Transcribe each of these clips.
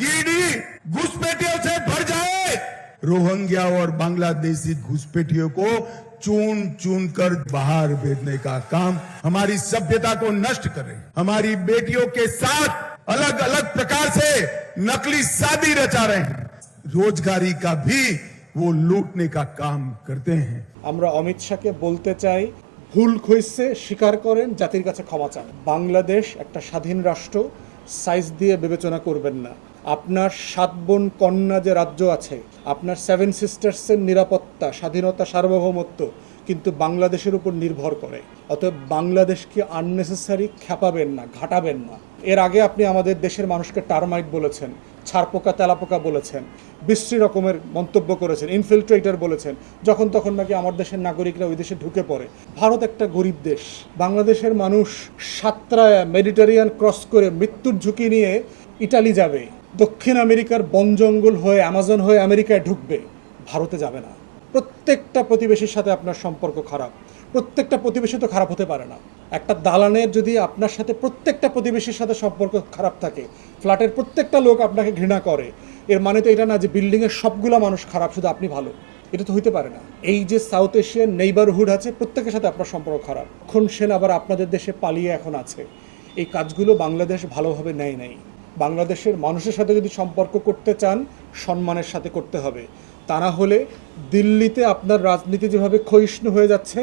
गिरडी घुसपैठियों से भर जाए रोहिंग्या और बांग्लादेशी घुसपैठियों को चुन चुन कर बाहर भेजने का काम हमारी सभ्यता को नष्ट कर रहे हैं। हमारी बेटियों के साथ अलग अलग प्रकार से नकली शादी रचा रहे हैं रोजगारी का भी वो लूटने का काम करते हैं আমরা অমিত শাহকে বলতে চাই ভুল হয়েছে স্বীকার করেন জাতির কাছে ক্ষমা চান বাংলাদেশ একটা স্বাধীন রাষ্ট্র সাইজ দিয়ে বিবেচনা করবেন না আপনার সাত বোন কন্যা যে রাজ্য আছে, আপনার সেভেন সিস্টার্সের নিরাপত্তা, স্বাধীনতা, সার্বভৌমত্ব কিন্তু বাংলাদেশের উপর নির্ভর করে। অতএব বাংলাদেশকে আননেসেসারি খেপাবেন না, ঘাটাবেন না। এর আগে আপনি আমাদের দেশের মানুষকে টার্মাইট বলেছেন ছারপোকা তেলাপোকা বলেছেন, বিশ্রী রকমের মন্তব্য করেছেন ইনফিল্ট্রেটার বলেছেন, যখন তখন নাকি আমার দেশের নাগরিকরা ওই দেশে ঢুকে পড়ে। ভারত একটা গরিব দেশ। বাংলাদেশের মানুষ সাতরায়, মেডিটেরিয়ান ক্রস করে মৃত্যুর ঝুঁকি নিয়ে ইটালি যাবে। দক্ষিণ আমেরিকার বন জঙ্গল হয়ে, অ্যামাজন হয়ে আমেরিকায় ঢুকবে, ভারতে যাবে না। প্রত্যেকটা প্রতিবেশীর সাথে আপনার সম্পর্ক খারাপ। প্রত্যেকটা প্রতিবেশী তো খারাপ হতে পারে না। একটা দালানের যদি আপনার সাথে প্রত্যেকটা প্রতিবেশীর সাথে সম্পর্ক খারাপ থাকে, ফ্ল্যাটের প্রত্যেকটা লোক আপনাকে ঘৃণা করে, এর মানে তো এটা না যে বিল্ডিংয়ের সবগুলো মানুষ খারাপ, শুধু আপনি ভালো। এটা তো হইতে পারে না। এই যে সাউথ এশিয়ান নেইবারহুড আছে, প্রত্যেকের সাথে আপনার সম্পর্ক খারাপ। খুন সেন আবার আপনাদের দেশে পালিয়ে এখন আছে। এই কাজগুলো বাংলাদেশ ভালোভাবে নেয় নাই। বাংলাদেশের মানুষের সাথে যদি সম্পর্ক করতে চান, সম্মানের সাথে করতে হবে। তা না হলে দিল্লিতে আপনার রাজনীতি যেভাবে ক্ষয়িষ্ণু হয়ে যাচ্ছে,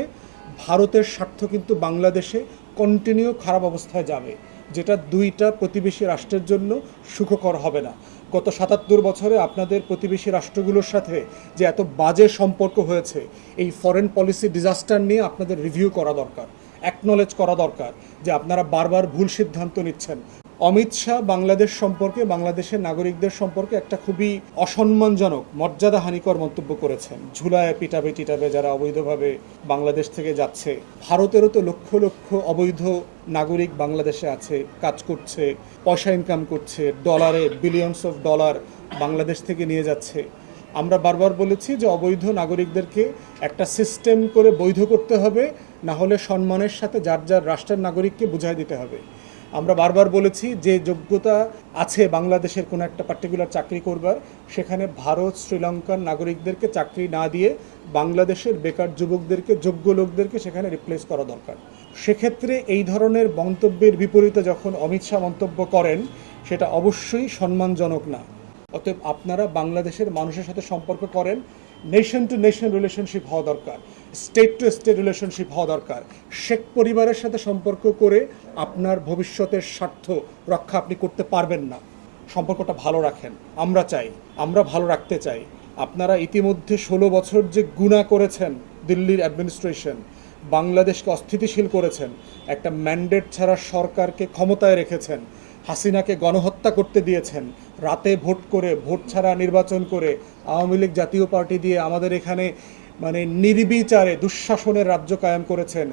ভারতের স্বার্থ কিন্তু বাংলাদেশে কন্টিনিউ খারাপ অবস্থায় যাবে, যেটা দুইটা প্রতিবেশী রাষ্ট্রের জন্য সুখকর হবে না। গত সাতাত্তর বছরে আপনাদের প্রতিবেশী রাষ্ট্রগুলোর সাথে যে এত বাজে সম্পর্ক হয়েছে, এই ফরেন পলিসি ডিজাস্টার নিয়ে আপনাদের রিভিউ করা দরকার। অ্যাকনলেজ করা দরকার যে আপনারা বারবার ভুল সিদ্ধান্ত নিচ্ছেন অমিত শাহ বাংলাদেশ সম্পর্কে, বাংলাদেশের নাগরিকদের সম্পর্কে একটা খুবই অসম্মানজনক মর্যাদা হানিকর মন্তব্য করেছেন। ঝুলায় পিটাবে টিটাবে যারা অবৈধভাবে বাংলাদেশ থেকে যাচ্ছে, ভারতেরও তো লক্ষ লক্ষ অবৈধ নাগরিক বাংলাদেশে আছে, কাজ করছে, পয়সা ইনকাম করছে ডলারে বিলিয়নস অফ ডলার বাংলাদেশ থেকে নিয়ে যাচ্ছে। আমরা বারবার বলেছি যে অবৈধ নাগরিকদেরকে একটা সিস্টেম করে বৈধ করতে হবে, না হলে সম্মানের সাথে যার যার রাষ্ট্রের নাগরিককে বুঝাই দিতে হবে। আমরা বারবার বলেছি যে যোগ্যতা আছে বাংলাদেশের কোনো একটা পার্টিকুলার চাকরি করবার, সেখানে ভারত, শ্রীলঙ্কার নাগরিকদেরকে চাকরি না দিয়ে বাংলাদেশের বেকার যুবকদেরকে, যোগ্য লোকদেরকে সেখানে রিপ্লেস করা দরকার। সেক্ষেত্রে এই ধরনের মন্তব্যের বিপরীতে যখন অমিত শাহ মন্তব্য করেন, সেটা অবশ্যই সম্মানজনক না। অতএব আপনারা বাংলাদেশের মানুষের সাথে সম্পর্ক করেন নেশন টু নেশন রিলেশনশিপ হওয়া দরকার স্টেট টু স্টেট রিলেশনশিপ হওয়া দরকার। শেখ পরিবারের সাথে সম্পর্ক করে আপনার ভবিষ্যতের স্বার্থ রক্ষা আপনি করতে পারবেন না। সম্পর্কটা ভালো রাখেন। আমরা চাই, আমরা ভালো রাখতে চাই। আপনারা ইতিমধ্যে ষোলো বছর যে গুণা করেছেন দিল্লির অ্যাডমিনিস্ট্রেশন বাংলাদেশকে অস্থিতিশীল করেছেন, একটা ম্যান্ডেট ছাড়া সরকারকে ক্ষমতায় রেখেছেন হাসিনাকে গণহত্যা করতে দিয়েছেন। রাতে ভোট করে, ভোট ছাড়া নির্বাচন করে আওয়ামী লীগ জাতীয় পার্টি দিয়ে আমাদের এখানে মানে নির্বিচারে দুঃশাসনের রাজ্য কায়েম করেছেন।